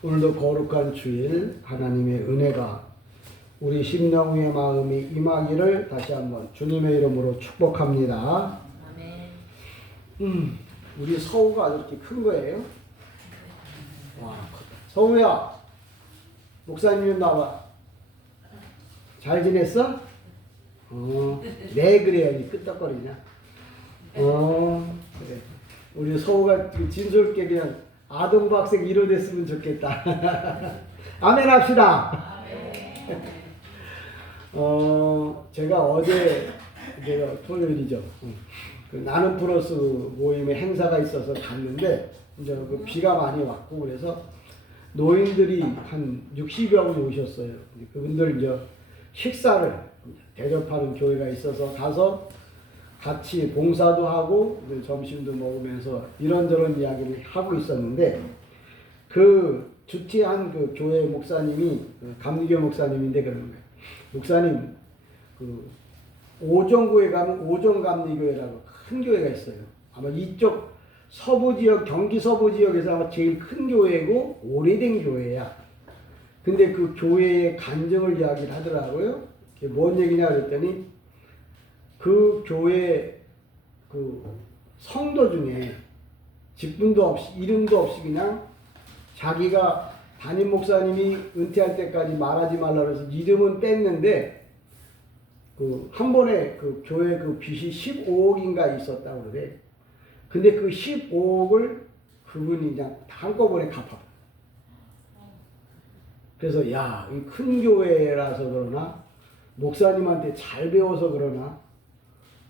오늘도 거룩한 주일 하나님의 은혜가 우리 심령의 마음이 임하기를 다시 한번 주님의 이름으로 축복합니다. 아멘. 우리 서우가 이렇게 큰 거예요? 와, 서우야, 목사님 좀 나와. 잘 지냈어? 네, 그래요. 이 끄떡거리냐? 그래. 우리 서우가 진솔게 그냥 아동박색 1호 됐으면 좋겠다. 아멘 합시다. 제가 어제 토요일이죠. 그 나는 플러스 모임에 행사가 있어서 갔는데 이제 그 비가 많이 왔고 그래서 노인들이 한 60여 분 오셨어요. 그분들 이제 식사를 대접하는 교회가 있어서 가서 같이 봉사도 하고 점심도 먹으면서 이런저런 이야기를 하고 있었는데 그 주티한 그 교회 목사님이 감리교 목사님인데 그러는 거예요. 목사님 그 오정구에 가면 오정감리교회라고 큰 교회가 있어요. 아마 이쪽 서부 지역 경기 서부 지역에서 아마 제일 큰 교회고 오래된 교회야. 근데 그 교회의 간증을 이야기를 하더라고요. 그게 뭔 얘기냐 그랬더니 그 교회 그 성도 중에 직분도 없이 이름도 없이 그냥 자기가 담임 목사님이 은퇴할 때까지 말하지 말라 그래서 이름은 뺐는데 그 한 번에 그 교회 그 빚이 15억인가 있었다고 그래. 근데 그 15억을 그분이 그냥 한꺼번에 갚아. 그래서 야, 이 큰 교회라서 그러나 목사님한테 잘 배워서 그러나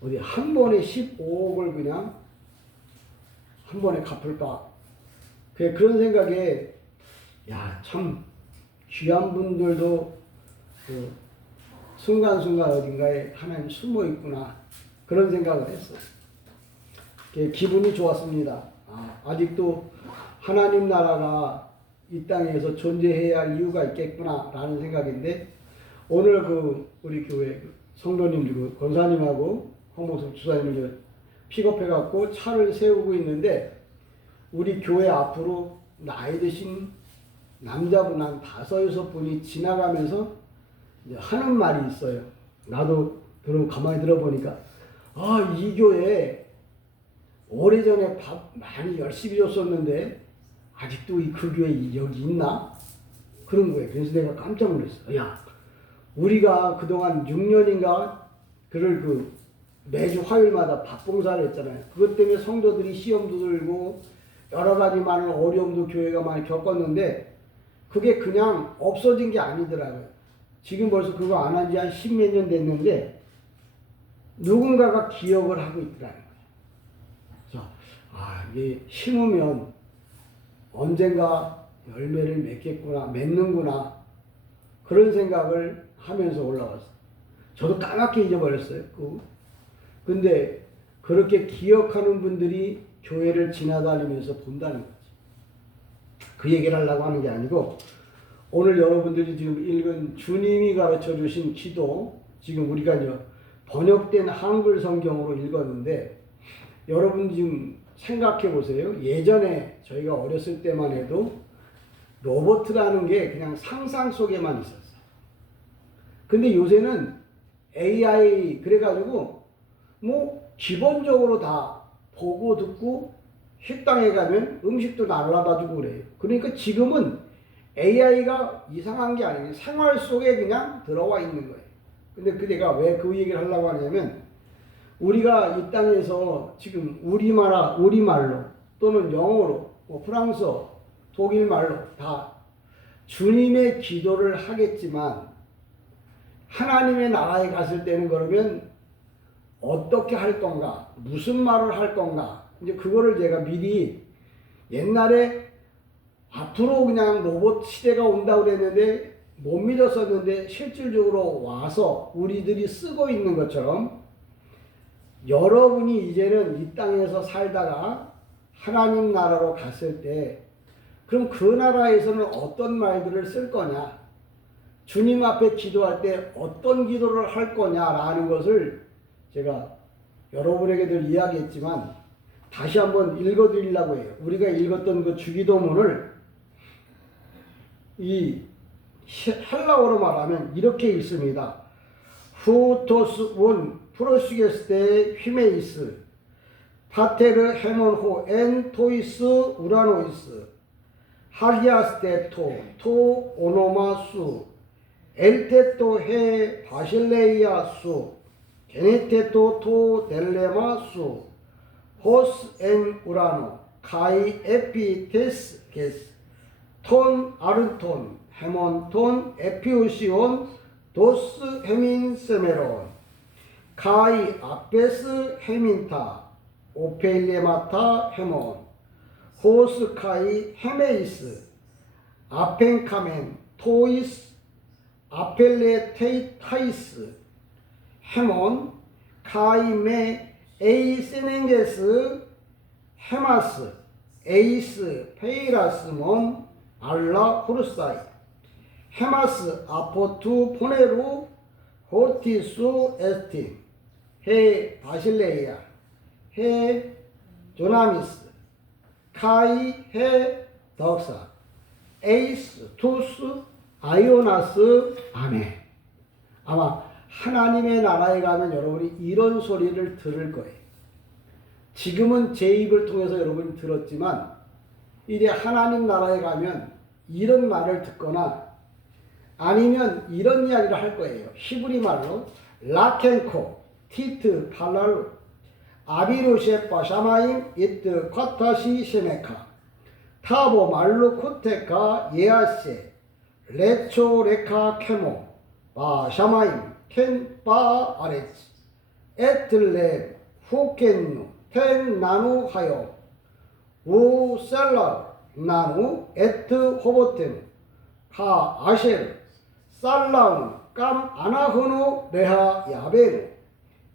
어디 한 번에 15억을 그냥 한 번에 갚을까? 그런 생각에 야, 참 귀한 분들도 그 순간순간 어딘가에 하나님 숨어 있구나 그런 생각을 했어요. 기분이 좋았습니다. 아직도 하나님 나라가 이 땅에서 존재해야 할 이유가 있겠구나 라는 생각인데 오늘 그 우리 교회 성도님들 권사님하고 홍목숙 주사님을 픽업해갖고 차를 세우고 있는데 우리 교회 앞으로 나이 드신 남자분 한 5-6분이 지나가면서 하는 말이 있어요. 나도 가만히 들어보니까 이 교회 오래전에 밥 많이 열심히 줬었는데 아직도 그 교회 여기 있나? 그런 거예요. 그래서 내가 깜짝 놀랐어. 야, 우리가 그동안 6년인가 그를 매주 화요일마다 밥봉사를 했잖아요. 그것 때문에 성도들이 시험도 들고 여러 가지 많은 어려움도 교회가 많이 겪었는데 그게 그냥 없어진 게 아니더라고요. 지금 벌써 그거 안 한 지 한 10몇 년 됐는데 누군가가 기억을 하고 있더라고요. 그래서 이게 심으면 언젠가 열매를 맺는구나 그런 생각을 하면서 올라왔어요. 저도 까맣게 잊어버렸어요. 근데 그렇게 기억하는 분들이 교회를 지나다니면서 본다는 거지. 그 얘기를 하려고 하는 게 아니고 오늘 여러분들이 지금 읽은 주님이 가르쳐 주신 기도 지금 우리가 번역된 한글 성경으로 읽었는데 여러분 지금 생각해 보세요. 예전에 저희가 어렸을 때만 해도 로봇이라는 게 그냥 상상 속에만 있었어요. 근데 요새는 AI 그래가지고 기본적으로 다 보고 듣고 식당에 가면 음식도 날라다 주고 그래요. 그러니까 지금은 AI가 이상한 게 아니에요. 생활 속에 그냥 들어와 있는 거예요. 근데 내가 왜 그 얘기를 하려고 하냐면 우리가 이 땅에서 지금 우리말로 또는 영어로 프랑스어, 독일말로 다 주님의 기도를 하겠지만 하나님의 나라에 갔을 때는 그러면 어떻게 할 건가? 무슨 말을 할 건가? 이제 그거를 제가 미리 옛날에 앞으로 그냥 로봇 시대가 온다고 그랬는데 못 믿었었는데 실질적으로 와서 우리들이 쓰고 있는 것처럼 여러분이 이제는 이 땅에서 살다가 하나님 나라로 갔을 때 그럼 그 나라에서는 어떤 말들을 쓸 거냐? 주님 앞에 기도할 때 어떤 기도를 할 거냐라는 것을 제가 여러분에게도 이야기했지만 다시 한번 읽어드리려고 해요. 우리가 읽었던 그 주기도문을 이 헬라어로 말하면 이렇게 있습니다. 후토스 원 프로시게스테 휘메이스 파테르 헤몬호 엔 토이스 우라노이스 하기아스테토 토 오노마수 엘테토 헤 바실레이아수 게네테토 토 델레마수 호스 엔 우라노 카이 에피테스 게스 톤 아르톤 헤몬톤 에피우시온 도스 헤민 세메론 카이 아페스 헤민타 오펠레마타 헤몬 호스 카이 헤메이스 아펜카멘 토이스 아펠레테이타이스 헤몬 카이메 에이세넨게스 헤마스 에이스 페이라스몬 알라 후르사이 헤마스 아포투 포네루 호티수 에스틴 헤 바실레이아 헤 조나미스 카이 헤 덕사 에이스 투스 아이오나스 아멘. 아마 하나님의 나라에 가면 여러분이 이런 소리를 들을 거예요. 지금은 제 입을 통해서 여러분이 들었지만 이제 하나님 나라에 가면 이런 말을 듣거나 아니면 이런 이야기를 할 거예요. 히브리 말로 라켄코 티트 팔랄루 아비루셰 바샤마임 이트 쿼타시 셰메카 타보 말루 쿠테카 예아세 레초 레카 케모 바샤마임 켄바 아레츠 에틀레 후켄누 텐 나누 하요 우셀라 나누 에트 호보텐 카 아셰르 살라운 깜 아나흐누 레하 야베누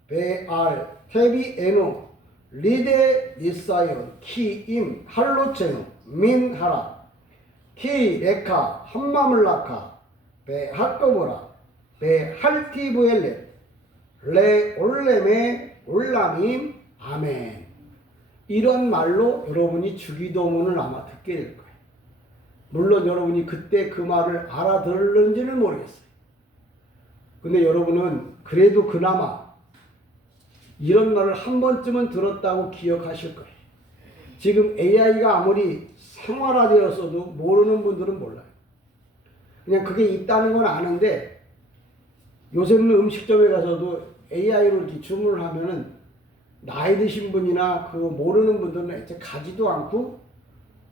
베알 테비에누 리데 니사이온 키임 할로체누 민하라 키 레카 함마물라카 베하꺼무라 베할티브엘레 레 올레메 올라밈 아멘. 이런 말로 여러분이 주기도문을 아마 듣게 될 거예요. 물론 여러분이 그때 그 말을 알아들었는지는 모르겠어요. 근데 여러분은 그래도 그나마 이런 말을 한 번쯤은 들었다고 기억하실 거예요. 지금 AI가 아무리 생활화되었어도 모르는 분들은 몰라요. 그냥 그게 있다는 건 아는데 요새는 음식점에 가서도 AI로 이렇게 주문을 하면은 나이 드신 분이나 그 모르는 분들은 이제 가지도 않고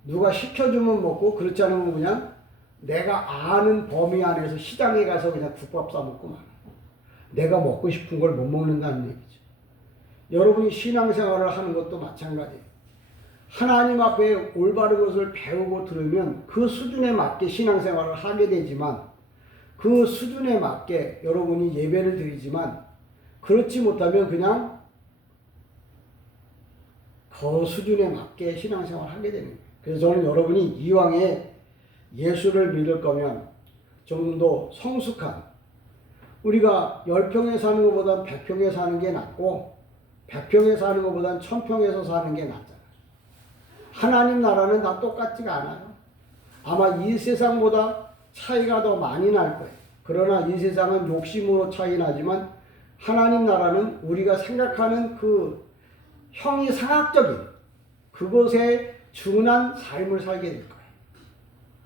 누가 시켜주면 먹고 그렇지 않으면 그냥 내가 아는 범위 안에서 시장에 가서 그냥 국밥 사 먹고 말. 내가 먹고 싶은 걸 못 먹는다는 얘기죠. 여러분이 신앙생활을 하는 것도 마찬가지예요. 하나님 앞에 올바른 것을 배우고 들으면 그 수준에 맞게 신앙생활을 하게 되지만 그 수준에 맞게 여러분이 예배를 드리지만 그렇지 못하면 그냥 그 수준에 맞게 신앙생활을 하게 되는 거예요. 그래서 저는 여러분이 이왕에 예수를 믿을 거면 좀 더 성숙한 우리가 10평에 사는 것보다 100평에 사는 게 낫고 100평에 사는 것보다 1000평에서 사는 게 낫잖아요. 하나님 나라는 다 똑같지가 않아요. 아마 이 세상보다 차이가 더 많이 날 거예요. 그러나 이 세상은 욕심으로 차이 나지만 하나님 나라는 우리가 생각하는 그 형이상학적인 그것에 준한 삶을 살게 될 거예요.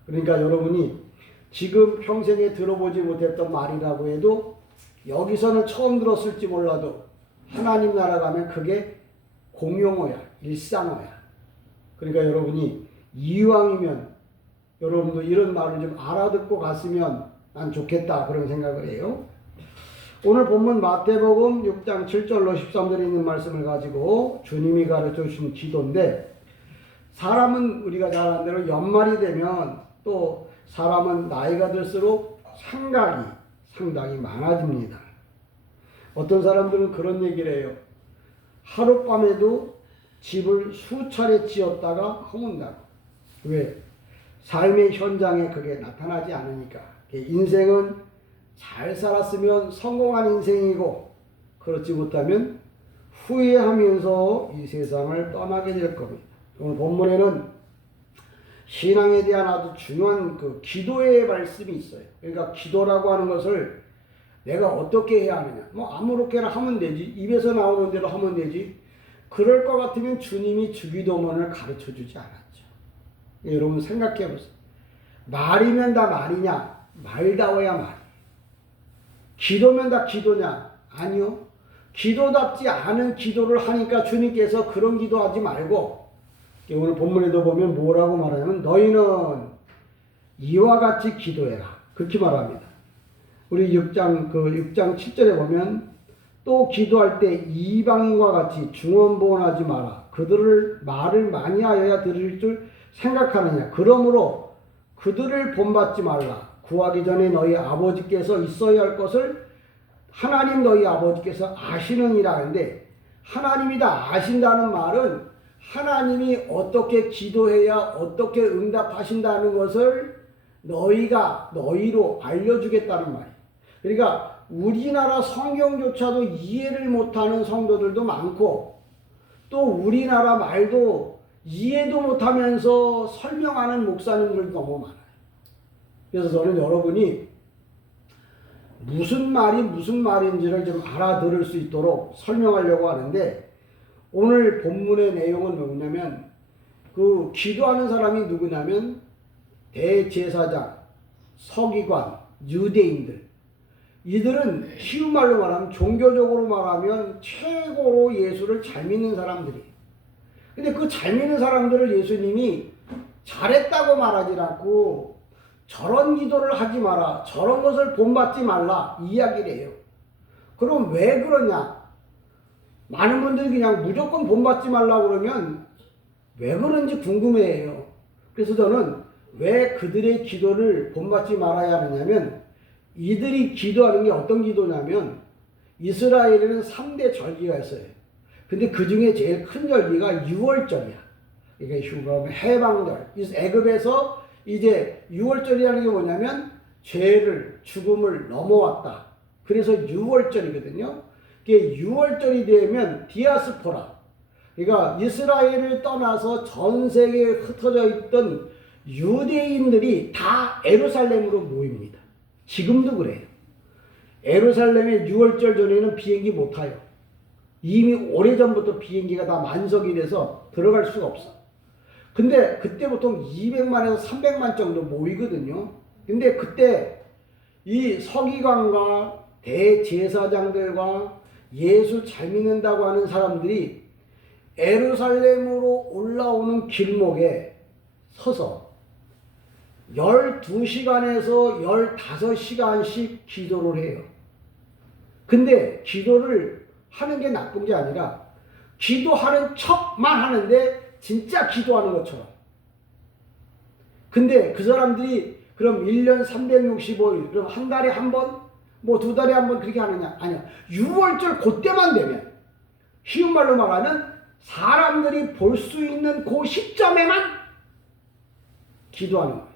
그러니까 여러분이 지금 평생에 들어보지 못했던 말이라고 해도 여기서는 처음 들었을지 몰라도 하나님 나라 가면 그게 공용어야, 일상어야. 그러니까 여러분이 이왕이면 여러분도 이런 말을 좀 알아듣고 갔으면 난 좋겠다 그런 생각을 해요. 오늘 본문 마태복음 6장 7절로 13절에 있는 말씀을 가지고 주님이 가르쳐 주신 기도인데 사람은 우리가 잘 아는 대로 연말이 되면 또 사람은 나이가 들수록 생각이 상당히 많아집니다. 어떤 사람들은 그런 얘기를 해요. 하룻밤에도 집을 수차례 지었다가 허문다고. 왜? 삶의 현장에 그게 나타나지 않으니까. 인생은 잘 살았으면 성공한 인생이고 그렇지 못하면 후회하면서 이 세상을 떠나게 될 겁니다. 오늘 본문에는 신앙에 대한 아주 중요한 그 기도의 말씀이 있어요. 그러니까 기도라고 하는 것을 내가 어떻게 해야 하느냐. 뭐 아무렇게나 하면 되지. 입에서 나오는 대로 하면 되지. 그럴 것 같으면 주님이 주기도문을 가르쳐 주지 않았죠. 여러분 생각해 보세요. 말이면 다 말이냐? 말다워야 말이에요. 기도면 다 기도냐? 아니요. 기도답지 않은 기도를 하니까 주님께서 그런 기도하지 말고 오늘 본문에도 보면 뭐라고 말하냐면 너희는 이와 같이 기도해라. 그렇게 말합니다. 우리 6장 7절에 보면 또 기도할 때 이방인과 같이 중언부언하지 마라. 그들을 말을 많이 하여야 들을 줄 생각하느냐. 그러므로 그들을 본받지 말라. 구하기 전에 너희 아버지께서 있어야 할 것을 하나님 너희 아버지께서 아시느니라 하는데 하나님이 다 아신다는 말은 하나님이 어떻게 기도해야 어떻게 응답하신다는 것을 너희로 알려주겠다는 말이에요. 그러니까 우리나라 성경조차도 이해를 못하는 성도들도 많고 또 우리나라 말도 이해도 못하면서 설명하는 목사님들도 너무 많아요. 그래서 저는 여러분이 무슨 말이 무슨 말인지를 좀 알아들을 수 있도록 설명하려고 하는데 오늘 본문의 내용은 뭐냐면 그 기도하는 사람이 누구냐면 대제사장, 서기관, 유대인들 이들은 쉬운 말로 말하면 종교적으로 말하면 최고로 예수를 잘 믿는 사람들이에요. 근데 그 잘 믿는 사람들을 예수님이 잘했다고 말하지 않고 저런 기도를 하지 마라. 저런 것을 본받지 말라. 이야기를 해요. 그럼 왜 그러냐? 많은 분들이 그냥 무조건 본받지 말라고 그러면 왜 그런지 궁금해해요. 그래서 저는 왜 그들의 기도를 본받지 말아야 하느냐면 이들이 기도하는 게 어떤 기도냐면 이스라엘에는 3대 절기가 있어요. 근데 그 중에 제일 큰 절기가 6월절이야. 그러니까 휴가, 해방절. 애굽에서 이제 6월절이라는 게 뭐냐면 죄를, 죽음을 넘어왔다. 그래서 6월절이거든요. 이게 6월절이 되면 디아스포라. 그러니까 이스라엘을 떠나서 전 세계에 흩어져 있던 유대인들이 다 예루살렘으로 모입니다. 지금도 그래요. 예루살렘에 6월절 전에는 비행기 못 타요. 이미 오래전부터 비행기가 다 만석이 돼서 들어갈 수가 없어. 근데 그때 보통 200만에서 300만 정도 모이거든요. 근데 그때 이 서기관과 대제사장들과 예수 잘 믿는다고 하는 사람들이 예루살렘으로 올라오는 길목에 서서 12시간에서 15시간씩 기도를 해요. 근데 기도를 하는 게 나쁜 게 아니라 기도하는 척만 하는데 진짜 기도하는 것처럼. 근데 그 사람들이 그럼 1년 365일, 그럼 한 달에 한 번, 뭐 2달에 한 번 그렇게 하느냐? 아니야. 6월절 그때만 되면, 쉬운 말로 말하면 사람들이 볼 수 있는 그 시점에만 기도하는 거예요.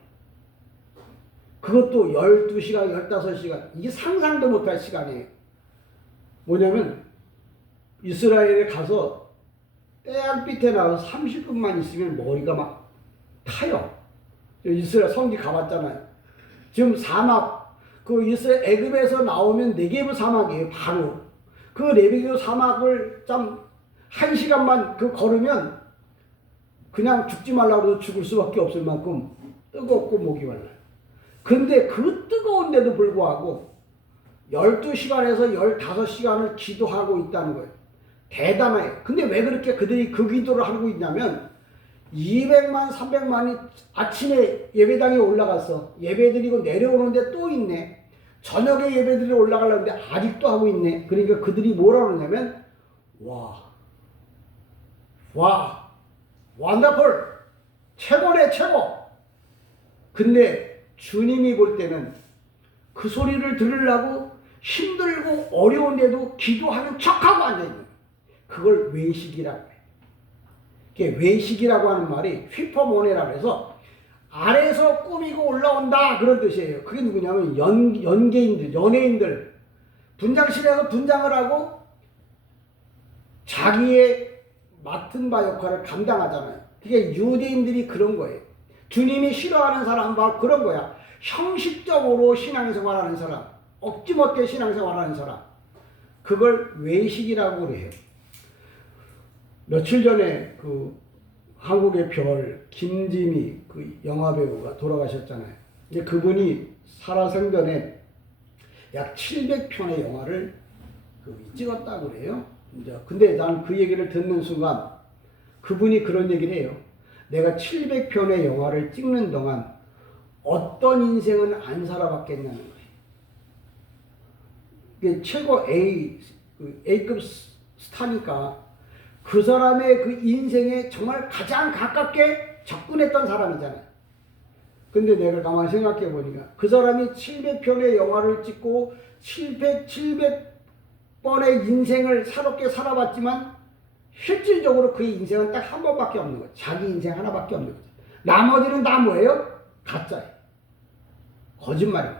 그것도 12시간, 15시간. 이게 상상도 못할 시간이에요. 뭐냐면 이스라엘에 가서 태양빛에 나와서 30분만 있으면 머리가 막 타요. 이스라엘 성지 가봤잖아요. 지금 사막, 그 이스라엘 애굽에서 나오면 네게브 사막이에요. 바로 그 네게브 사막을 좀 1시간만 그 걸으면 그냥 죽지 말라고 해도 죽을 수밖에 없을 만큼 뜨겁고 목이 말라요. 근데 그 뜨거운데도 불구하고 12시간에서 15시간을 기도하고 있다는 거예요. 대단해요. 근데 왜 그렇게 그들이 그 기도를 하고 있냐면 200만, 300만이 아침에 예배당에 올라갔어. 예배드리고 내려오는데 또 있네. 저녁에 예배드리러 올라가려는데 아직도 하고 있네. 그러니까 그들이 뭐라 그러냐면 와, 원더풀, 최고네, 최고. 근데 주님이 볼 때는 그 소리를 들으려고 힘들고 어려운데도 기도하는 척하고 앉아있는 거예요. 그걸 외식이라고 해요. 이게 외식이라고 하는 말이 휘퍼모네라고 해서 아래에서 꾸미고 올라온다 그런 뜻이에요. 그게 누구냐면 연예인들, 연예인들 분장실에서 분장을 하고 자기의 맡은 바 역할을 감당하잖아요. 그게 유대인들이 그런 거예요. 주님이 싫어하는 사람은 바로 그런 거야. 형식적으로 신앙생활하는 사람, 억지먹게 신앙생활하는 사람, 그걸 외식이라고 그래요. 며칠 전에 그 한국의 별 김지미 그 영화 배우가 돌아가셨잖아요. 근데 그분이 살아생전에 약 700편의 영화를 찍었다고 그래요. 근데 난 그 얘기를 듣는 순간 그분이 그런 얘기를 해요. 내가 700편의 영화를 찍는 동안 어떤 인생은 안 살아봤겠냐는 거예요. 이게 최고 A급 스타니까 그 사람의 그 인생에 정말 가장 가깝게 접근했던 사람이잖아요. 근데 내가 가만히 생각해 보니까 그 사람이 700편의 영화를 찍고 700번의 인생을 새롭게 살아봤지만 실질적으로 그의 인생은 딱 한 번밖에 없는 거예요. 자기 인생 하나밖에 없는 거죠. 나머지는 다 뭐예요? 가짜예요. 거짓말이에요.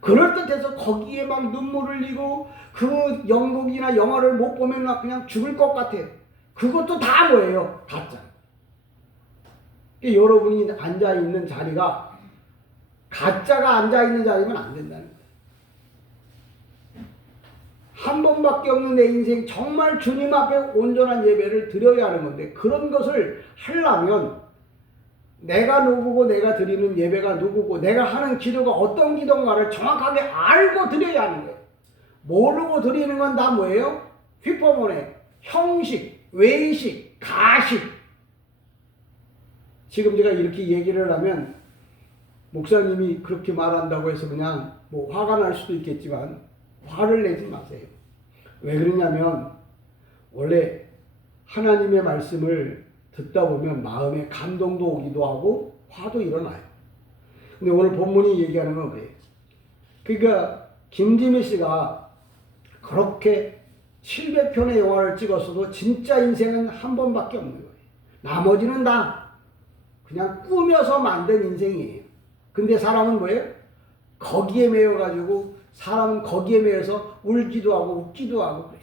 그럴듯해서 거기에 막 눈물을 흘리고 그 연극이나 영화를 못 보면 막 그냥 죽을 것 같아요. 그것도 다 뭐예요? 가짜. 여러분이 앉아있는 자리가 가짜가 앉아있는 자리면 안 된다는 거예요. 한 번밖에 없는 내 인생 정말 주님 앞에 온전한 예배를 드려야 하는 건데 그런 것을 하려면 내가 누구고 내가 드리는 예배가 누구고 내가 하는 기도가 어떤 기도인가를 정확하게 알고 드려야 하는 거예요. 모르고 드리는 건 다 뭐예요? 휘퍼문에 형식, 외식, 가식. 지금 제가 이렇게 얘기를 하면 목사님이 그렇게 말한다고 해서 그냥 뭐 화가 날 수도 있겠지만 화를 내지 마세요. 왜 그러냐면 원래 하나님의 말씀을 듣다 보면 마음에 감동도 오기도 하고 화도 일어나요. 근데 오늘 본문이 얘기하는 건 그래요. 그러니까 김지미 씨가 그렇게 700편의 영화를 찍었어도 진짜 인생은 한 번밖에 없는 거예요. 나머지는 다 그냥 꾸며서 만든 인생이에요. 근데 사람은 뭐예요? 거기에 매여가지고 사람은 거기에 매여서 울기도 하고 웃기도 하고 그래요.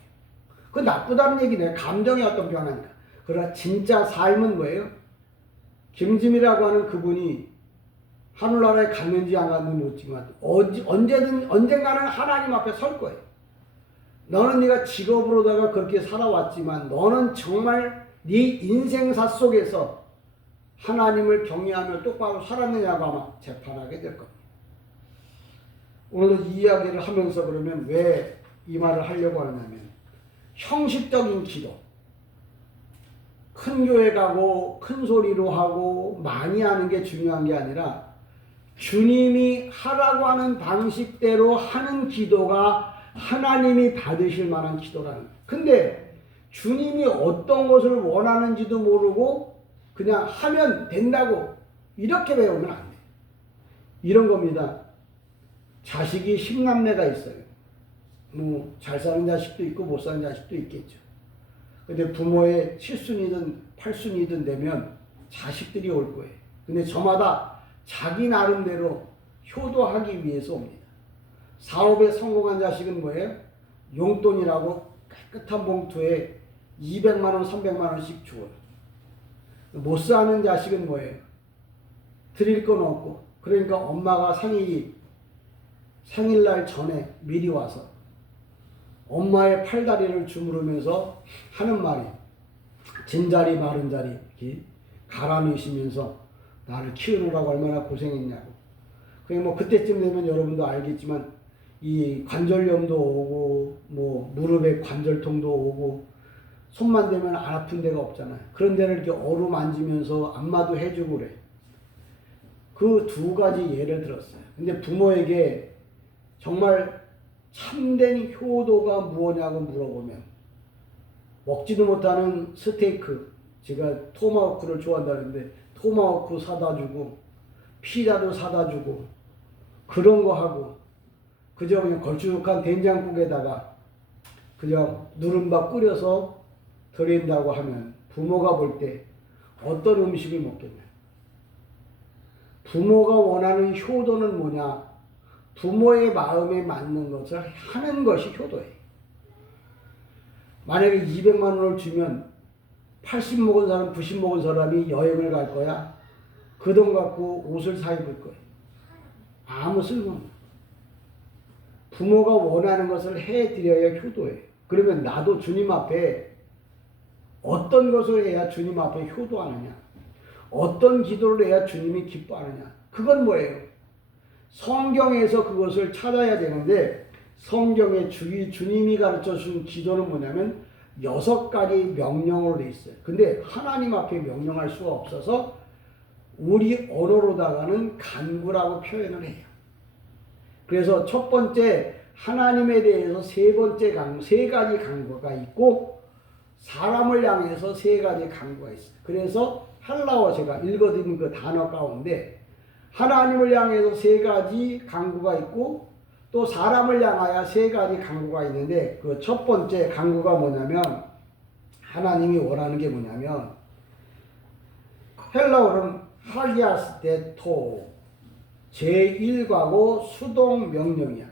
그 나쁘다는 얘기네. 감정의 어떤 변화니까. 그러나 진짜 삶은 뭐예요? 김지미라고 하는 그분이 하늘나라에 갔는지 안 갔는지 모르지만 언젠가는 하나님 앞에 설 거예요. 너는 네가 직업으로다가 그렇게 살아왔지만 너는 정말 네 인생사 속에서 하나님을 경외하며 똑바로 살았느냐고 아마 재판하게 될 겁니다. 오늘 이 이야기를 하면서 그러면 왜 이 말을 하려고 하냐면 형식적인 기도, 큰 교회 가고 큰 소리로 하고 많이 하는 게 중요한 게 아니라 주님이 하라고 하는 방식대로 하는 기도가 하나님이 받으실 만한 기도라는 거예요. 근데 주님이 어떤 것을 원하는지도 모르고 그냥 하면 된다고 이렇게 배우면 안 돼요. 이런 겁니다. 자식이 10남매가 있어요. 뭐 잘 사는 자식도 있고 못 사는 자식도 있겠죠. 근데 부모의 7순이든 8순이든 되면 자식들이 올 거예요. 근데 저마다 자기 나름대로 효도하기 위해서 옵니다. 사업에 성공한 자식은 뭐예요? 용돈이라고 깨끗한 봉투에 200만 원, 300만 원씩 줘요. 못 사는 자식은 뭐예요? 드릴 건 없고 그러니까 엄마가 생일날 전에 미리 와서 엄마의 팔다리를 주무르면서 하는 말이 진자리 마른자리 이렇게 갈아넣으시면서 나를 키우느라고 얼마나 고생했냐고. 그냥 뭐 그때쯤 되면 여러분도 알겠지만 이 관절염도 오고 뭐 무릎에 관절통도 오고 손만 대면 안 아픈 데가 없잖아요. 그런 데를 이렇게 어루만지면서 안마도 해주고 그래. 그 두 가지 예를 들었어요. 근데 부모에게 정말 참된 효도가 무엇냐고 물어보면 먹지도 못하는 스테이크, 제가 토마호크를 좋아한다는데 토마호크 사다 주고 피자도 사다 주고 그런 거 하고 그저 그냥 걸쭉한 된장국에다가 그냥 누른밥 끓여서 드린다고 하면 부모가 볼 때 어떤 음식을 먹겠냐? 부모가 원하는 효도는 뭐냐? 부모의 마음에 맞는 것을 하는 것이 효도예요. 만약에 200만 원을 주면 80 먹은 사람, 90 먹은 사람이 여행을 갈 거야? 그 돈 갖고 옷을 사 입을 거예요? 아무 쓸모없는. 부모가 원하는 것을 해드려야 효도예요. 그러면 나도 주님 앞에 어떤 것을 해야 주님 앞에 효도하느냐? 어떤 기도를 해야 주님이 기뻐하느냐? 그건 뭐예요? 성경에서 그것을 찾아야 되는데 성경에 주님이 가르쳐 준 기도는 뭐냐면 6가지 명령으로 돼 있어요. 근데 하나님 앞에 명령할 수가 없어서 우리 언어로다가는 간구라고 표현을 해요. 그래서 첫 번째 하나님에 대해서 세 가지 간구가 있고 사람을 향해서 3가지 간구가 있어요. 그래서 헬라어 제가 읽어드린 그 단어 가운데 하나님을 향해서 3가지 간구가 있고 또 사람을 향하여 3가지 간구가 있는데 그 첫 번째 간구가 뭐냐면 하나님이 원하는 게 뭐냐면 헬라어로는 하기아스테토 제1과거 수동 명령이야.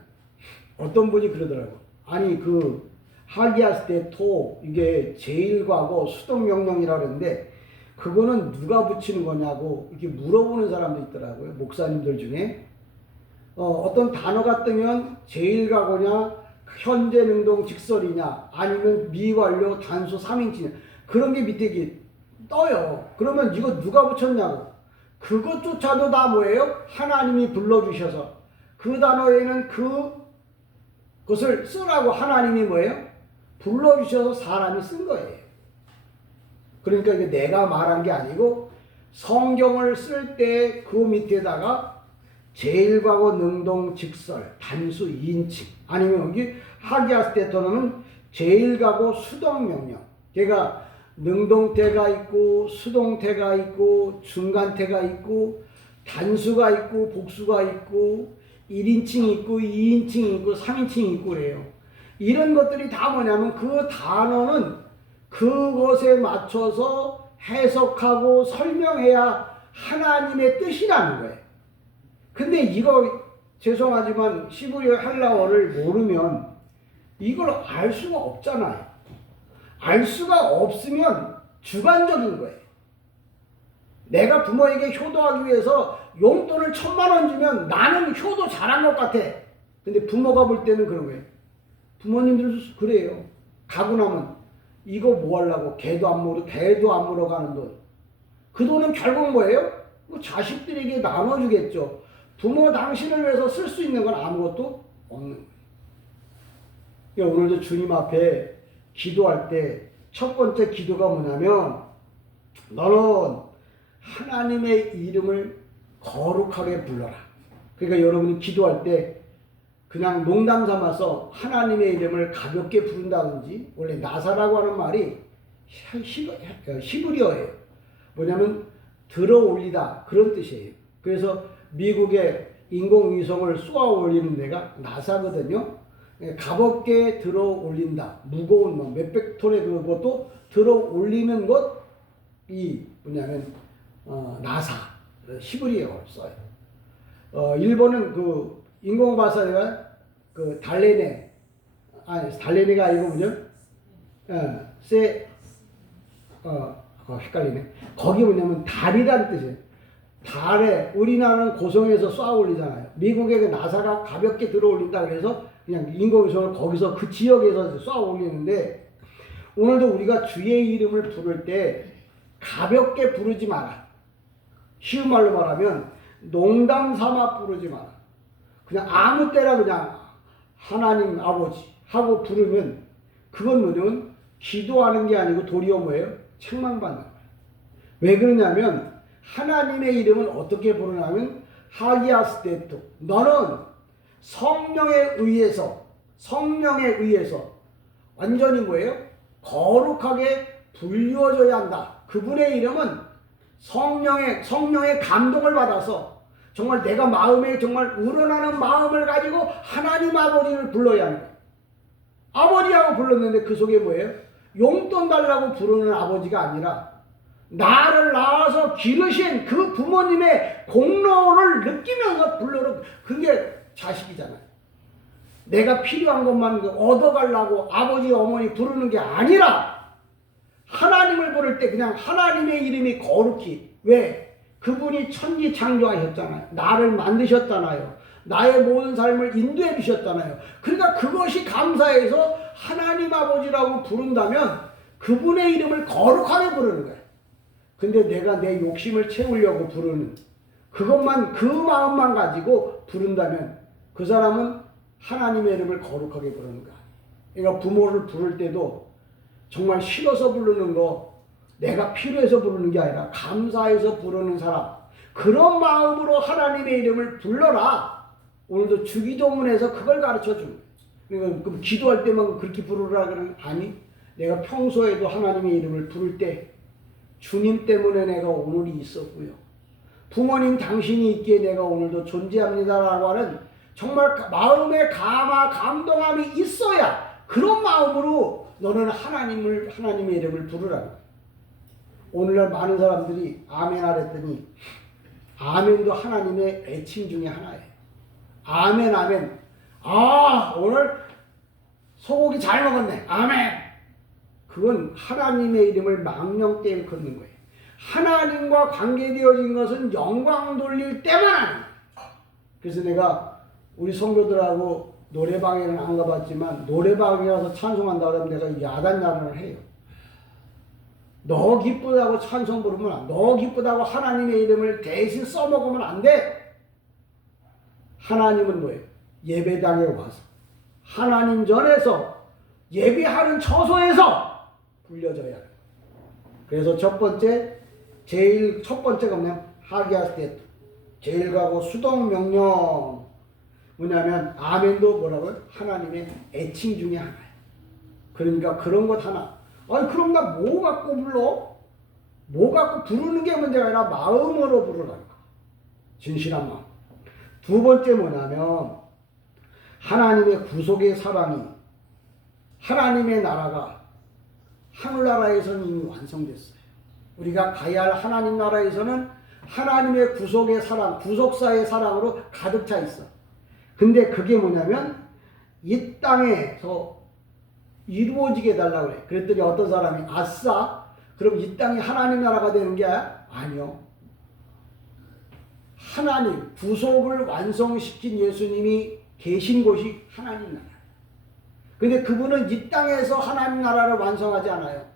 어떤 분이 그러더라고. 아니 그 하기아스테토 이게 제1과거 수동 명령이라고 그러는데 그거는 누가 붙이는 거냐고 이렇게 물어보는 사람도 있더라고요. 목사님들 중에. 어떤 단어가 뜨면 제1과거냐 현재 능동 직설이냐 아니면 미완료 단수 3인칭이냐 그런 게 밑에 떠요. 그러면 이거 누가 붙였냐고. 그것조차도 다 뭐예요? 하나님이 불러주셔서 그 단어에는 그것을 쓰라고 하나님이 뭐예요? 불러주셔서 사람이 쓴 거예요. 그러니까 이게 내가 말한 게 아니고 성경을 쓸 때 그 밑에다가 제1과거 능동 직설 단수 2인칭 아니면 여기 하기아스테토는 제1과거 수동 명령 걔가 능동태가 있고 수동태가 있고 중간태가 있고 단수가 있고 복수가 있고 1인칭이 있고 2인칭이 있고 3인칭이 있고 그래요. 이런 것들이 다 뭐냐면 그 단어는 그것에 맞춰서 해석하고 설명해야 하나님의 뜻이라는 거예요. 근데 이거 죄송하지만 히브리어 헬라어를 모르면 이걸 알 수가 없잖아요. 알 수가 없으면 주관적인 거예요. 내가 부모에게 효도하기 위해서 용돈을 1,000,000원 주면 나는 효도 잘한 것 같아. 근데 부모가 볼 때는 그런 거예요. 부모님들도 그래요. 가고 나면 이거 뭐 하려고 개도 안 물어 가는 돈. 그 돈은 결국 뭐예요? 뭐 자식들에게 나눠주겠죠. 부모 당신을 위해서 쓸 수 있는 건 아무것도 없는 거예요. 그러니까 오늘도 주님 앞에 기도할 때 첫 번째 기도가 뭐냐면 너는 하나님의 이름을 거룩하게 불러라. 그러니까 여러분이 기도할 때 그냥 농담 삼아서 하나님의 이름을 가볍게 부른다든지 원래 나사라고 하는 말이 히브리어예요. 뭐냐면 들어 올리다 그런 뜻이에요. 그래서 미국의 인공위성을 쏘아 올리는 데가 나사거든요. 가볍게 들어 올린다. 무거운 뭐 몇백 톤의 그것도 들어 올리는 것이 뭐냐면 나사 히브리어를 써요. 일본은 그 인공발사대가 그 달레네가 아니고 뭐죠? 헷갈리네. 거기 뭐냐면 달이라는 뜻이에요. 달에 우리나라는 고성에서 쏘아 올리잖아요. 미국의 그 나사가 가볍게 들어 올린다 그래서 그냥 인공위성을 거기서 그 지역에서 쏘아 올리는데 오늘도 우리가 주의 이름을 부를 때 가볍게 부르지 마라. 쉬운 말로 말하면 농담 삼아 부르지 마라. 그냥 아무 때나 그냥 하나님 아버지 하고 부르면 그건 뭐냐면 기도하는 게 아니고 도리어 뭐예요? 책망받는 거예요. 왜 그러냐면 하나님의 이름은 어떻게 부르냐면 하기아스테토 너는 성령에 의해서 완전히 뭐예요? 거룩하게 불리워져야 한다. 그분의 이름은 성령의 감동을 받아서 정말 내가 마음에 정말 우러나는 마음을 가지고 하나님 아버지를 불러야 하는 거예요. 아버지하고 불렀는데 그 속에 뭐예요? 용돈 달라고 부르는 아버지가 아니라 나를 낳아서 기르신 그 부모님의 공로를 느끼면서 불러는 그게 자식이잖아요. 내가 필요한 것만 얻어가려고 아버지 어머니 부르는 게 아니라 하나님을 부를 때 그냥 하나님의 이름이 거룩히 왜? 그분이 천지 창조하셨잖아요. 나를 만드셨잖아요. 나의 모든 삶을 인도해 주셨잖아요. 그러니까 그것이 감사해서 하나님 아버지라고 부른다면 그분의 이름을 거룩하게 부르는 거예요. 근데 내가 내 욕심을 채우려고 부르는 그것만, 그 마음만 가지고 부른다면 그 사람은 하나님의 이름을 거룩하게 부르는 거야. 그러니까 부모를 부를 때도 정말 싫어서 부르는 거, 내가 필요해서 부르는 게 아니라 감사해서 부르는 사람, 그런 마음으로 하나님의 이름을 불러라. 오늘도 주기도문에서 그걸 가르쳐 준 거예요. 그러니까 그럼 기도할 때만 그렇게 부르라 그러는 아니, 내가 평소에도 하나님의 이름을 부를 때 주님 때문에 내가 오늘이 있었고요. 부모님 당신이 있기에 내가 오늘도 존재합니다라고 하는 정말 마음에 감동함이 있어야 그런 마음으로 너는 하나님의 이름을 부르라는 거예요. 오늘날 많은 사람들이 아멘 하랬더니 아멘도 하나님의 애칭 중에 하나예요. 아멘 아멘. 아 오늘 소고기 잘 먹었네. 아멘. 그건 하나님의 이름을 망령 때 걷는 거예요. 하나님과 관계되어진 것은 영광 돌릴 때만 하는 거예요. 그래서 내가 우리 성도들하고 노래방에는 안 가봤지만 노래방에 가서 찬송한다 그러면 내가 야단야단을 해요. 너 기쁘다고 찬송 부르면 안 돼. 너 기쁘다고 하나님의 이름을 대신 써먹으면 안 돼. 하나님은 뭐예요? 예배당에 와서 하나님 전에서 예배하는 처소에서 불려져야 해요. 그래서 첫 번째가 뭐냐면 하기야 때 제일 가고 수동 명령 뭐냐면 아멘도 뭐라고요? 하나님의 애칭 중에 하나예요. 그러니까 그런 것 하나. 아니 그럼 나 뭐 갖고 불러? 뭐 갖고 부르는 게 문제가 아니라 마음으로 부르라는 거. 진실한 마음. 두 번째 뭐냐면 하나님의 구속의 사랑이 하나님의 나라가 하늘나라에서는 이미 완성됐어요. 우리가 가야 할 하나님 나라에서는 하나님의 구속의 사랑, 구속사의 사랑으로 가득 차 있어. 근데 그게 뭐냐면 이 땅에서 이루어지게 해달라고 그래. 그랬더니 어떤 사람이 아싸 그럼 이 땅이 하나님 나라가 되는 게 아니요. 하나님 구속을 완성시킨 예수님이 계신 곳이 하나님 나라. 근데 그분은 이 땅에서 하나님 나라를 완성하지 않아요.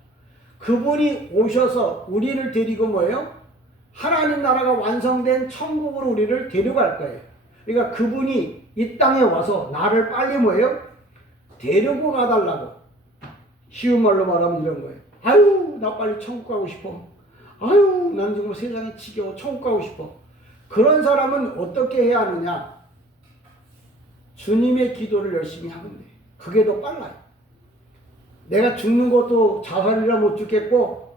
그분이 오셔서 우리를 데리고 뭐예요? 하나님 나라가 완성된 천국으로 우리를 데려갈 거예요. 그러니까 그분이 이 땅에 와서 나를 빨리 뭐예요? 데리고 가달라고. 쉬운 말로 말하면 이런 거예요. 아유 나 빨리 천국 가고 싶어. 아유 난 정말 세상에 지겨워. 천국 가고 싶어. 그런 사람은 어떻게 해야 하느냐? 주님의 기도를 열심히 하면 돼. 그게 더 빨라요. 내가 죽는 것도 자살이라 못 죽겠고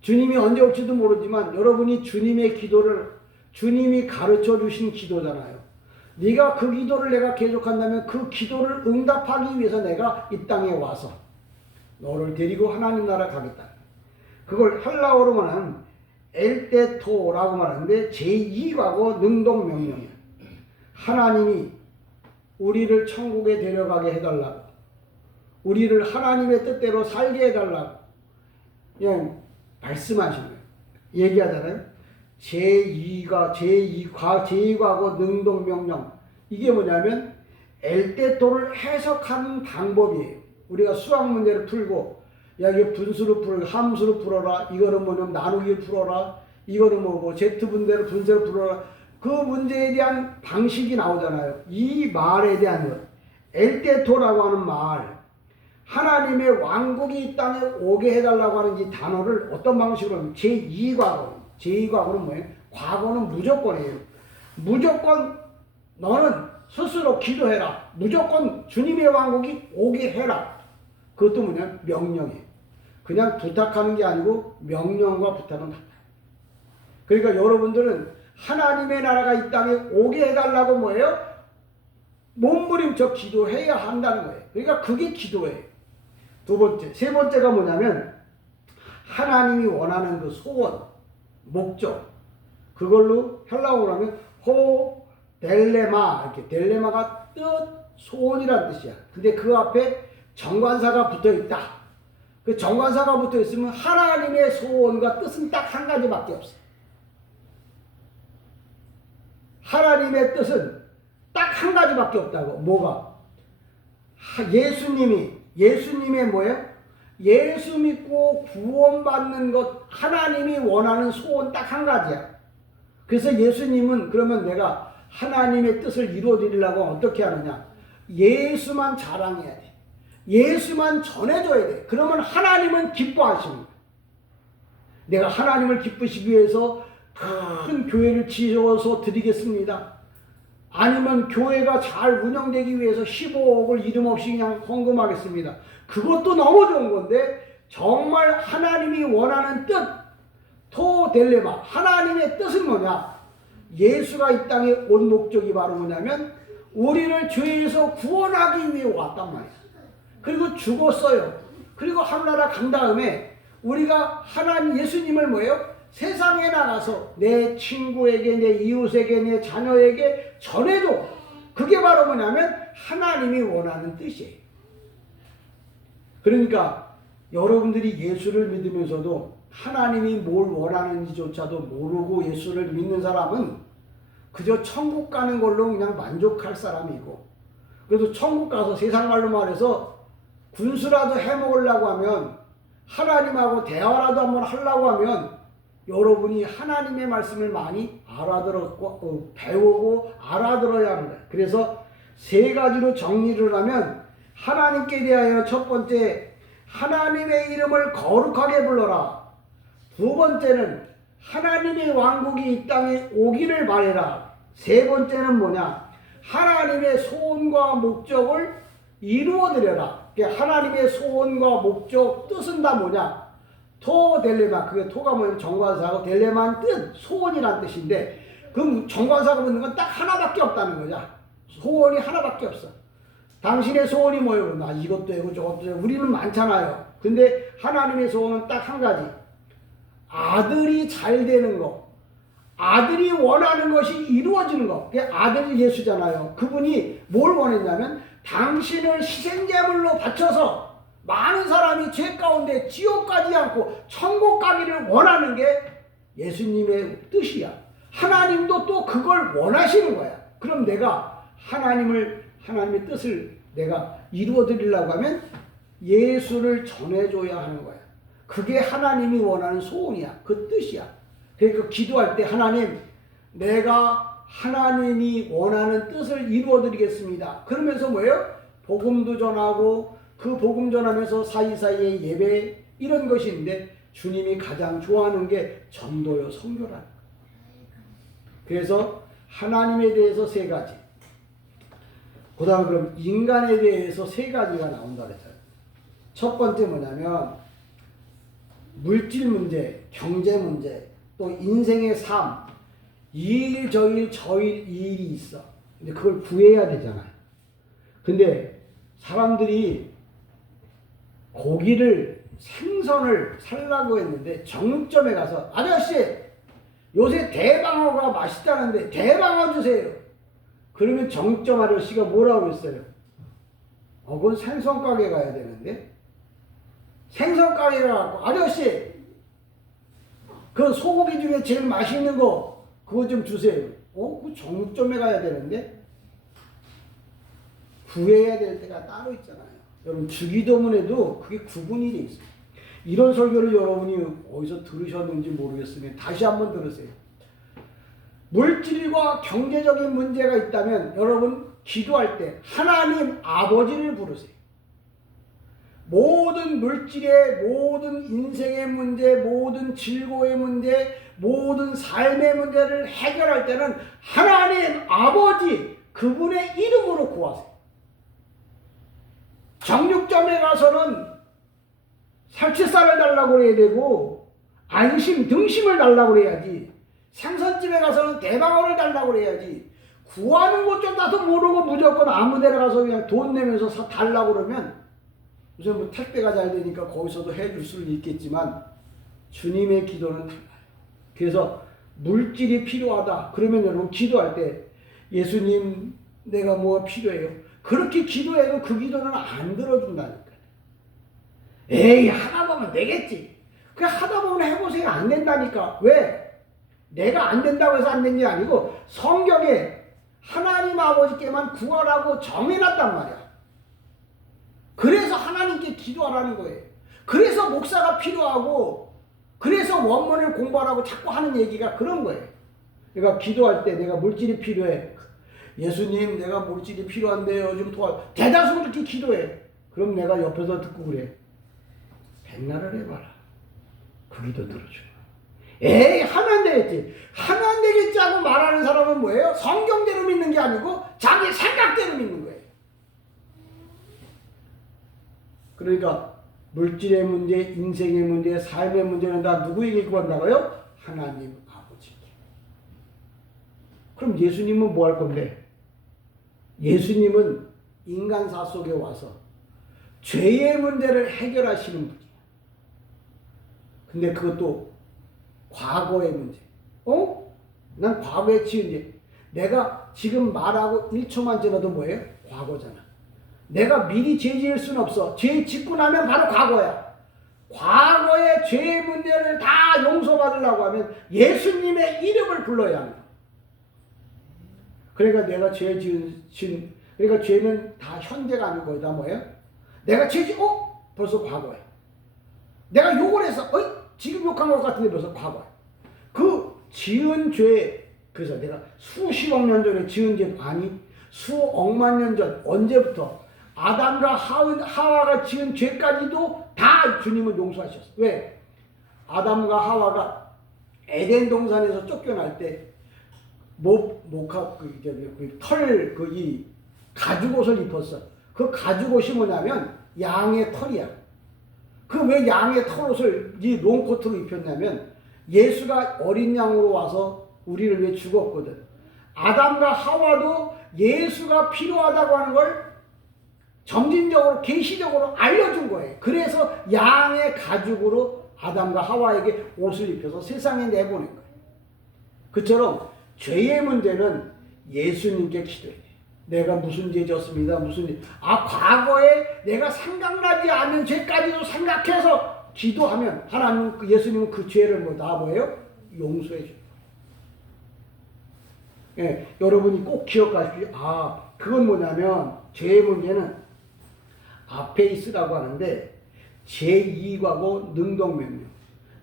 주님이 언제 올지도 모르지만 여러분이 주님의 기도를 주님이 가르쳐 주신 기도잖아요. 네가 그 기도를 내가 계속한다면 그 기도를 응답하기 위해서 내가 이 땅에 와서 너를 데리고 하나님 나라 가겠다. 그걸 헬라어로 말하는 엘테토라고 말하는데 제2과거 능동명령이에요. 하나님이 우리를 천국에 데려가게 해달라고, 우리를 하나님의 뜻대로 살게 해달라고 그냥 말씀하신 거예요. 얘기하잖아요. 제2과거 능동명령. 이게 뭐냐면 엘테토를 해석하는 방법이에요. 우리가 수학 문제를 풀고 야 이게 분수로 풀어, 함수로 풀어라. 이거는 뭐냐면 나누기를 풀어라. 이거는 뭐고 Z분대로 분수로 풀어라. 그 문제에 대한 방식이 나오잖아요. 이 말에 대한 것, 엘테토라고 하는 말, 하나님의 왕국이 이 땅에 오게 해달라고 하는 이 단어를 어떤 방식으로 하면 제2과거. 제2과거는 뭐예요? 과거는 무조건이에요. 무조건 너는 스스로 기도해라. 무조건 주님의 왕국이 오게 해라. 그것도 뭐냐면 명령이에요. 그냥 부탁하는 게 아니고 명령과 부탁은 달라요. 그러니까 여러분들은 하나님의 나라가 이 땅에 오게 해달라고 뭐예요? 몸부림쳐 기도해야 한다는 거예요. 그러니까 그게 기도예요. 두 번째. 세 번째가 뭐냐면 하나님이 원하는 그 소원, 목적. 그걸로 헬라어로 하면 델레마. 이렇게 델레마가 뜻, 소원이란 뜻이야. 근데 그 앞에 정관사가 붙어 있다. 그 정관사가 붙어 있으면 하나님의 소원과 뜻은 딱 한 가지밖에 없어. 하나님의 뜻은 딱 한 가지밖에 없다고. 뭐가? 예수님의 뭐예요? 예수 믿고 구원받는 것, 하나님이 원하는 소원 딱 한 가지야. 그래서 예수님은 그러면 내가 하나님의 뜻을 이루어드리려고 어떻게 하느냐? 예수만 자랑해야 돼. 예수만 전해줘야 돼. 그러면 하나님은 기뻐하십니다. 내가 하나님을 기쁘시기 위해서 큰 교회를 지어서 드리겠습니다. 아니면 교회가 잘 운영되기 위해서 15억을 이름 없이 그냥 헌금하겠습니다. 그것도 너무 좋은 건데 정말 하나님이 원하는 뜻, 토델레마, 하나님의 뜻은 뭐냐? 예수가 이 땅에 온 목적이 바로 뭐냐면 우리를 죄에서 구원하기 위해 왔단 말이야. 그리고 죽었어요. 그리고 하늘나라 간 다음에 우리가 하나님 예수님을 뭐예요? 세상에 나가서 내 친구에게, 내 이웃에게, 내 자녀에게 전해줘. 그게 바로 뭐냐면 하나님이 원하는 뜻이에요. 그러니까 여러분들이 예수를 믿으면서도 하나님이 뭘 원하는지조차도 모르고 예수를 믿는 사람은 그저 천국 가는 걸로 그냥 만족할 사람이고, 그래도 천국 가서 세상 말로 말해서 군수라도 해먹으려고 하면, 하나님하고 대화라도 한번 하려고 하면 여러분이 하나님의 말씀을 많이 알아들었고 배우고 알아들어야 합니다. 그래서 세 가지로 정리를 하면, 하나님께 대하여 첫 번째 하나님의 이름을 거룩하게 불러라. 두 번째는 하나님의 왕국이 이 땅에 오기를 바라라. 세 번째는 뭐냐? 하나님의 소원과 목적을 이루어드려라. 하나님의 소원과 목적, 뜻은 다 뭐냐? 토델레마, 그게 토가 뭐냐면 정관사하고 델레마는 뜻, 소원이란 뜻인데, 그 정관사가 묻는 건 딱 하나밖에 없다는 거죠. 소원이 하나밖에 없어. 당신의 소원이 뭐예요? 나 이것도 되고 저것도 되고, 우리는 많잖아요. 근데 하나님의 소원은 딱 한 가지. 아들이 잘 되는 거. 아들이 원하는 것이 이루어지는 거. 그게 아들이 예수잖아요. 그분이 뭘 원했냐면 당신을 희생제물로 바쳐서 많은 사람이 죄 가운데 지옥 가지 않고 천국 가기를 원하는 게 예수님의 뜻이야. 하나님도 또 그걸 원하시는 거야. 그럼 내가 하나님의 뜻을 내가 이루어 드리려고 하면 예수를 전해줘야 하는 거야. 그게 하나님이 원하는 소원이야. 그 뜻이야. 그러니까 기도할 때 하나님, 내가 하나님이 원하는 뜻을 이루어 드리겠습니다. 그러면서 뭐예요? 복음도 전하고 그 복음 전하면서 사이사이에 예배, 이런 것이 있는데 주님이 가장 좋아하는 게 전도요, 선교라는 거예요. 그래서 하나님에 대해서 세 가지, 그 다음에 그럼 인간에 대해서 세 가지가 나온다 그랬어요. 첫 번째 뭐냐면 물질 문제, 경제 문제, 또 인생의 삶, 이 일 저 일 이 일이 있어. 근데 그걸 구해야 되잖아요. 근데 사람들이 고기를, 생선을 살라고 했는데 정육점에 가서 아저씨 요새 대방어가 맛있다는데 대방어 주세요. 그러면 정육점 아저씨가 뭐라고 했어요? 그건 생선 가게 가야 되는데, 생선 가게 가고 아저씨 그 소고기 중에 제일 맛있는 거 그거 좀 주세요. 그 정육점에 가야 되는데. 구해야 될 때가 따로 있잖아요. 여러분 주기도문에도 그게 구분이 돼 있어요. 이런 설교를 여러분이 어디서 들으셨는지 모르겠으면 다시 한번 들으세요. 물질과 경제적인 문제가 있다면 여러분 기도할 때 하나님 아버지를 부르세요. 모든 물질의, 모든 인생의 문제, 모든 질고의 문제, 모든 삶의 문제를 해결할 때는 하나님 아버지, 그분의 이름으로 구하세요. 정육점에 가서는 살치살을 달라고 그래야 되고 안심, 등심을 달라고 그래야지. 생선집에 가서는 대방어를 달라고 그래야지. 구하는 곳조차도 모르고 무조건 아무 데나 가서 그냥 돈 내면서 달라고 그러면, 우선 뭐 택배가 잘 되니까 거기서도 해줄 수는 있겠지만 주님의 기도는 달라요. 그래서 물질이 필요하다 그러면 여러분 기도할 때 예수님 내가 뭐가 필요해요? 그렇게 기도해도 그 기도는 안 들어준다니까. 에이 하다 보면 되겠지. 그래 하다 보면 해보세요. 안 된다니까. 왜? 내가 안 된다고 해서 안 된 게 아니고 성경에 하나님 아버지께만 구하라고 정해놨단 말이야. 그래서 하나님께 기도하라는 거예요. 그래서 목사가 필요하고 그래서 원문을 공부하라고 자꾸 하는 얘기가 그런 거예요. 그러니까 기도할 때 내가 물질이 필요해. 예수님 내가 물질이 필요한데 요즘 대다수 그렇게 기도해. 그럼 내가 옆에서 듣고 그래. 백날을 해봐라. 그 기도 들어줘. 에이 하면 되겠지. 하면 되겠지 하고 말하는 사람은 뭐예요? 성경대로 믿는 게 아니고 자기 생각대로 믿는 거예요. 그러니까 물질의 문제, 인생의 문제, 삶의 문제는 다 누구에게 구한다고요? 하나님 아버지께. 그럼 예수님은 뭐 할 건데? 예수님은 인간사 속에 와서 죄의 문제를 해결하시는 분이에요. 근데 그것도 과거의 문제. 난 과거에 지은 죄. 내가 지금 말하고 1초만 지나도 뭐예요? 과거잖아. 내가 미리 죄 지을 수는 없어. 죄 짓고 나면 바로 과거야. 과거의 죄의 문제를 다 용서받으려고 하면 예수님의 이름을 불러야 합니다. 그러니까 내가 죄 지은, 그러니까 죄는 다 현재가 아니고 거기다 뭐예요? 내가 죄 벌써 과거야. 내가 욕을 해서, 지금 욕한 것 같은데 벌써 과거야. 그 지은 죄, 그래서 내가 수십억 년 전에 지은 죄 아니, 수억만 년 전, 언제부터? 아담과 하와가 지은 죄까지도 다 주님은 용서하셨어. 왜? 아담과 하와가 에덴 동산에서 쫓겨날 때 이 가죽옷을 입었어. 그 가죽옷이 뭐냐면 양의 털이야. 그 왜 양의 털옷을 이 롱코트로 입혔냐면 예수가 어린 양으로 와서 우리를 위해 죽었거든. 아담과 하와도 예수가 필요하다고 하는 걸 점진적으로 계시적으로 알려준 거예요. 그래서 양의 가죽으로 아담과 하와에게 옷을 입혀서 세상에 내보낸 거예요. 그처럼 죄의 문제는 예수님께 기도해야 돼요. 내가 무슨 죄 졌습니다. 무슨 죄. 과거에 내가 생각나지 않는 죄까지도 생각해서 기도하면 하나님, 예수님은 그 죄를 뭐예요? 용서해 줘요. 예, 여러분이 꼭 기억하십시오. 그건 뭐냐면 죄의 문제는 아페이스라고 하는데 제2과거 능동명령.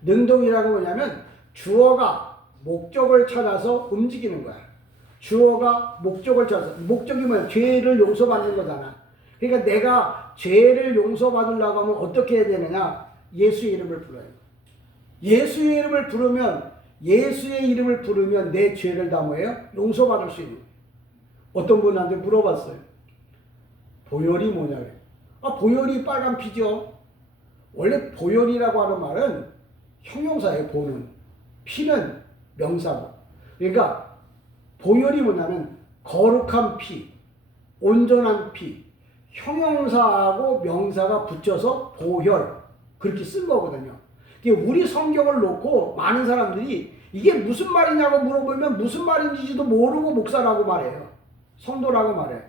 능동이라고 뭐냐면 주어가 목적을 찾아서 움직이는 거야. 주어가 목적을 찾아서. 목적이 뭐야? 죄를 용서받는 거잖아. 그러니까 내가 죄를 용서받으려고 하면 어떻게 해야 되느냐? 예수의 이름을 불러요. 예수의 이름을 부르면 내 죄를 다 뭐예요? 용서받을 수 있는 거예요. 어떤 분한테 물어봤어요. 보혈이 뭐냐고. 보혈이 빨간 피죠. 원래 보혈이라고 하는 말은 형용사예요. 보는. 피는 명사고. 그러니까 보혈이 뭐냐면 거룩한 피, 온전한 피, 형용사하고 명사가 붙여서 보혈 그렇게 쓴 거거든요. 우리 성경을 놓고 많은 사람들이 이게 무슨 말이냐고 물어보면 무슨 말인지도 모르고 목사라고 말해요. 성도라고 말해요.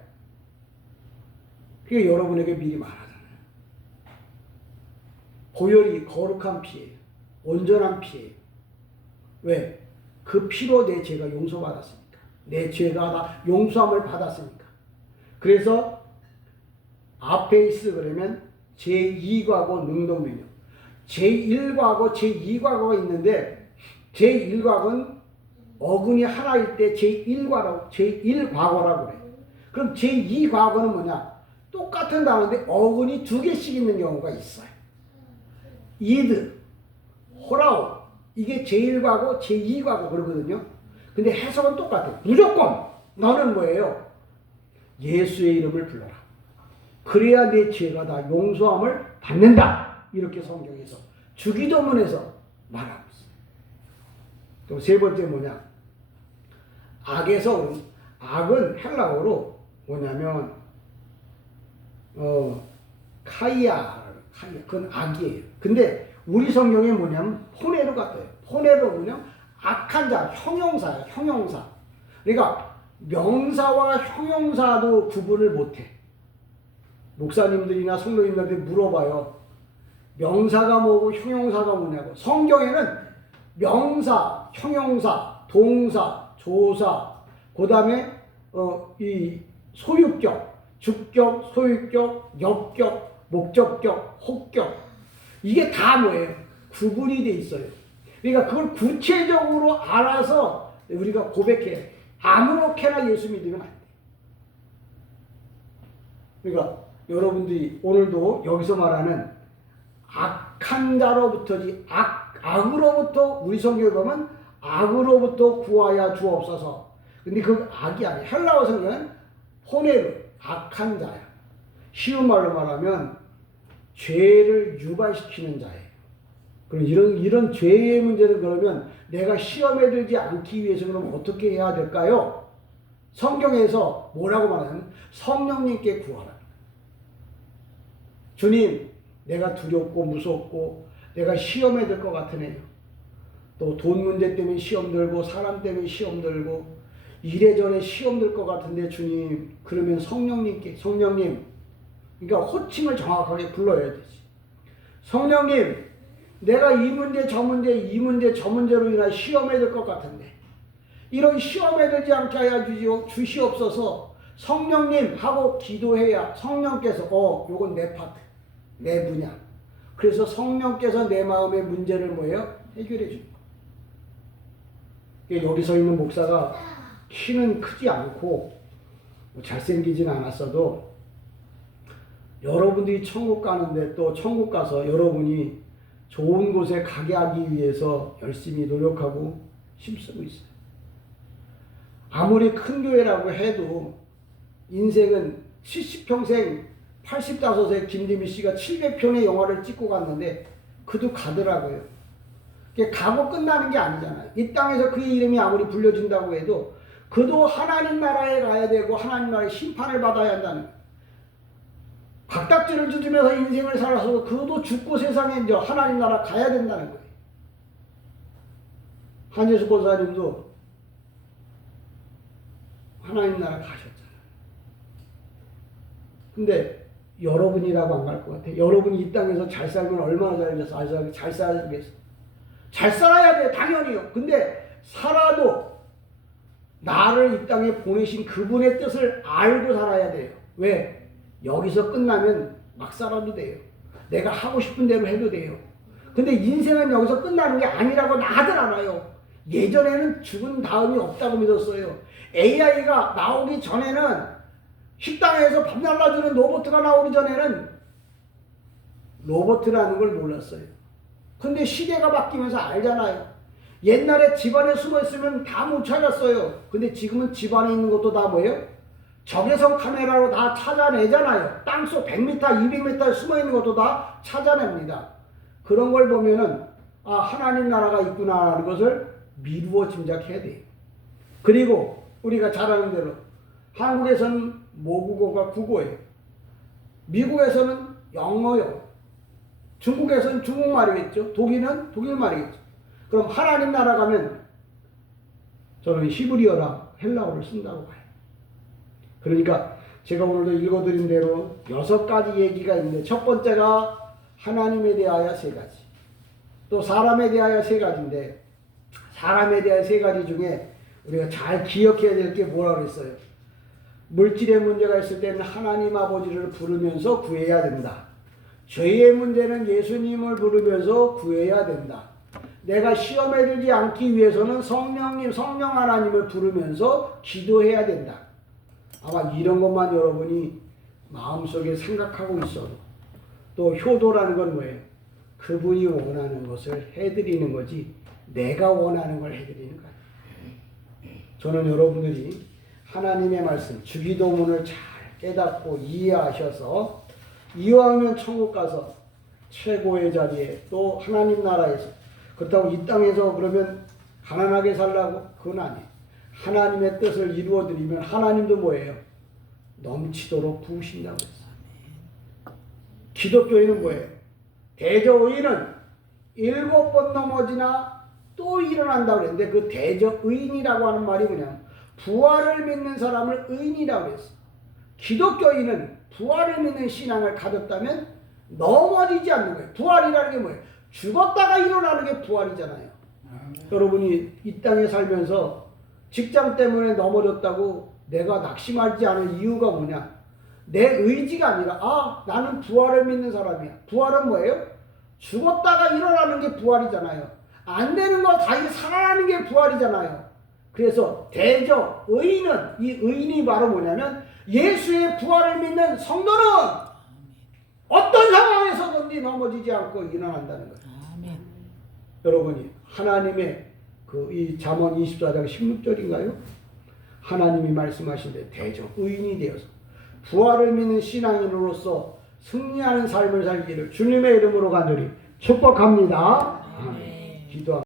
그게 여러분에게 미리 말하잖아요. 보혈이 거룩한 피예요. 온전한 피예요. 왜? 그 피로 내 죄가 용서받았으니까. 내 죄가 다 용서함을 받았으니까. 그래서 아페이스 그러면 제2과거 능동명령. 제1과거, 제2과거가 있는데 제1과거는 어근이 하나일 때 제1과거라고 그래요. 그럼 제2과거는 뭐냐? 똑같은 단어인데 어근이 2개씩 있는 경우가 있어요. 이드, 호라오. 이게 제1과거, 제2과거 그러거든요. 근데 해석은 똑같아요. 무조건 너는 뭐예요? 예수의 이름을 불러라. 그래야 내 죄가 다 용서함을 받는다. 이렇게 성경에서 주기도문에서 말하고 있어요. 또 세 번째 뭐냐? 악에서 악은 헬라어로 뭐냐면 카이아. 그건 악이에요. 근데 우리 성경에 뭐냐면 포네로 같아요. 포네로 뭐냐면 악한 자, 형용사예요. 형용사. 그러니까 명사와 형용사도 구분을 못해. 목사님들이나 성도님들한테 물어봐요. 명사가 뭐고 형용사가 뭐냐고. 성경에는 명사, 형용사, 동사, 조사, 그 다음에 이 소유격, 주격, 소유격, 역격, 목적격, 혹격, 이게 다 뭐예요? 구분이 돼 있어요. 그러니까 그걸 구체적으로 알아서 우리가 고백해. 아무렇게나 예수 믿으면 안 돼. 그러니까 여러분들이 오늘도 여기서 말하는 악한 자로부터지, 악으로부터, 우리 성경에 보면 악으로부터 구하여 주옵소서. 근데 그 악이 아니야. 헬라어 성경은 포네르, 악한 자야. 쉬운 말로 말하면 죄를 유발시키는 자예요. 그럼 이런 죄의 문제는 그러면 내가 시험에 들지 않기 위해서 그럼 어떻게 해야 될까요? 성경에서 뭐라고 말하냐면 성령님께 구하라. 주님, 내가 두렵고 무섭고 내가 시험에 들 것 같으네요. 또 돈 문제 때문에 시험 들고 사람 때문에 시험 들고 이래저래 시험 들 것 같은데 주님, 그러면 성령님께, 성령님, 그러니까 호칭을 정확하게 불러야 되지. 성령님, 내가 이 문제 저 문제로 인해 시험에 들 것 같은데 이런 시험에 들지 않게 하여 주시옵소서. 성령님 하고 기도해야 성령께서 요건 내 파트, 내 분야. 그래서 성령께서 내 마음의 문제를 뭐예요? 해결해 줍니다. 여기 서 있는 목사가 키는 크지 않고 잘생기진 않았어도 여러분들이 천국 가는데 또 천국 가서 여러분이 좋은 곳에 가게 하기 위해서 열심히 노력하고 힘쓰고 있어요. 아무리 큰 교회라고 해도 인생은 70평생 85세 김대미 씨가 700편의 영화를 찍고 갔는데 그도 가더라고요. 가고 끝나는 게 아니잖아요. 이 땅에서 그의 이름이 아무리 불려진다고 해도 그도 하나님 나라에 가야 되고 하나님 나라의 심판을 받아야 한다는 거예요. 각닥지를 뜯으면서 인생을 살아서 그도 죽고 세상에 이제 하나님 나라 가야 된다는 거예요. 한예수 권사님도 하나님 나라 가셨잖아요. 근데 여러분이라고 안 갈 것 같아요. 여러분이 이 땅에서 잘 살면 얼마나 잘 살겠어. 잘 살아야 돼, 당연히요. 근데 살아도 나를 이 땅에 보내신 그분의 뜻을 알고 살아야 돼요. 왜? 여기서 끝나면 막 살아도 돼요. 내가 하고 싶은 대로 해도 돼요. 근데 인생은 여기서 끝나는 게 아니라고 나들 알아요. 예전에는 죽은 다음이 없다고 믿었어요. AI가 나오기 전에는 식당에서 밥 날라주는 로봇가 나오기 전에는 로봇이라는 걸 몰랐어요. 근데 시대가 바뀌면서 알잖아요. 옛날에 집안에 숨어 있으면 다 못 찾았어요. 근데 지금은 집안에 있는 것도 다 뭐예요? 적외선 카메라로 다 찾아내잖아요. 땅속 100m, 200m에 숨어 있는 것도 다 찾아냅니다. 그런 걸 보면은 하나님 나라가 있구나 하는 것을 미루어 짐작해야 돼요. 그리고 우리가 잘 아는 대로 한국에서는 모국어가 국어예요. 미국에서는 영어요. 중국에서는 중국말이겠죠. 독일은 독일말이겠죠. 그럼 하나님 나라 가면 저는 히브리어랑 헬라어를 쓴다고 봐요. 그러니까 제가 오늘도 읽어드린 대로 6가지 얘기가 있는데 첫 번째가 하나님에 대하여 3가지, 또 사람에 대하여 3가지인데 사람에 대하여 3가지 중에 우리가 잘 기억해야 될 게 뭐라고 그랬어요? 물질의 문제가 있을 때는 하나님 아버지를 부르면서 구해야 된다. 죄의 문제는 예수님을 부르면서 구해야 된다. 내가 시험에 들지 않기 위해서는 성령님, 성령 하나님을 부르면서 기도해야 된다. 아마 이런 것만 여러분이 마음속에 생각하고 있어도, 또 효도라는 건 뭐예요? 그분이 원하는 것을 해드리는 거지 내가 원하는 걸 해드리는 거예요. 저는 여러분들이 하나님의 말씀, 주기도문을 잘 깨닫고 이해하셔서 이왕이면 천국 가서 최고의 자리에 또 하나님 나라에서, 그렇다고 이 땅에서 그러면 가난하게 살라고? 그건 아니에요. 하나님의 뜻을 이루어드리면 하나님도 뭐예요? 넘치도록 부으신다고 했어요. 기독교인은 뭐예요? 대저의인은 7번 넘어지나 또 일어난다고 그랬는데 그 대저의인이라고 하는 말이 뭐냐? 부활을 믿는 사람을 의인이라고 했어. 기독교인은 부활을 믿는 신앙을 가졌다면 넘어지지 않는 거예요. 부활이라는 게 뭐예요? 죽었다가 일어나는 게 부활이잖아요. 여러분이 이 땅에 살면서 직장 때문에 넘어졌다고 내가 낙심하지 않은 이유가 뭐냐? 내 의지가 아니라 나는 부활을 믿는 사람이야. 부활은 뭐예요? 죽었다가 일어나는 게 부활이잖아요. 안 되는 거 다시 살아나는 게 부활이잖아요. 그래서 대적 의인은, 이 의인이 바로 뭐냐면 예수의 부활을 믿는 성도는 어떤 상황에서든지 넘어지지 않고 일어난다는 거예요. 아멘. 여러분이 하나님의 이 잠언 24장 16절인가요? 하나님이 말씀하신데 대적 의인이 되어서 부활을 믿는 신앙인으로서 승리하는 삶을 살기를 주님의 이름으로 간절히 축복합니다. 아멘. 기도합니다.